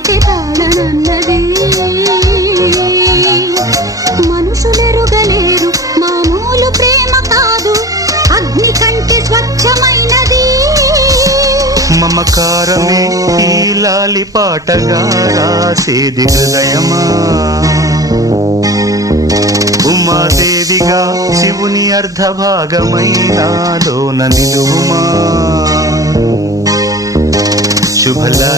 పలికి తాళనన్నది. మనుషులెరుగలేరు మామూలు ప్రేమ కాదు, అగ్ని కంటే స్వచ్ఛమైనది. మమకారమే ఈ లాలి పాటగా రాసేది హృదయమా, ఉమాదేవిగా శివుని అర్ధభాగమైనాలోన నిలువుమా. శుభలా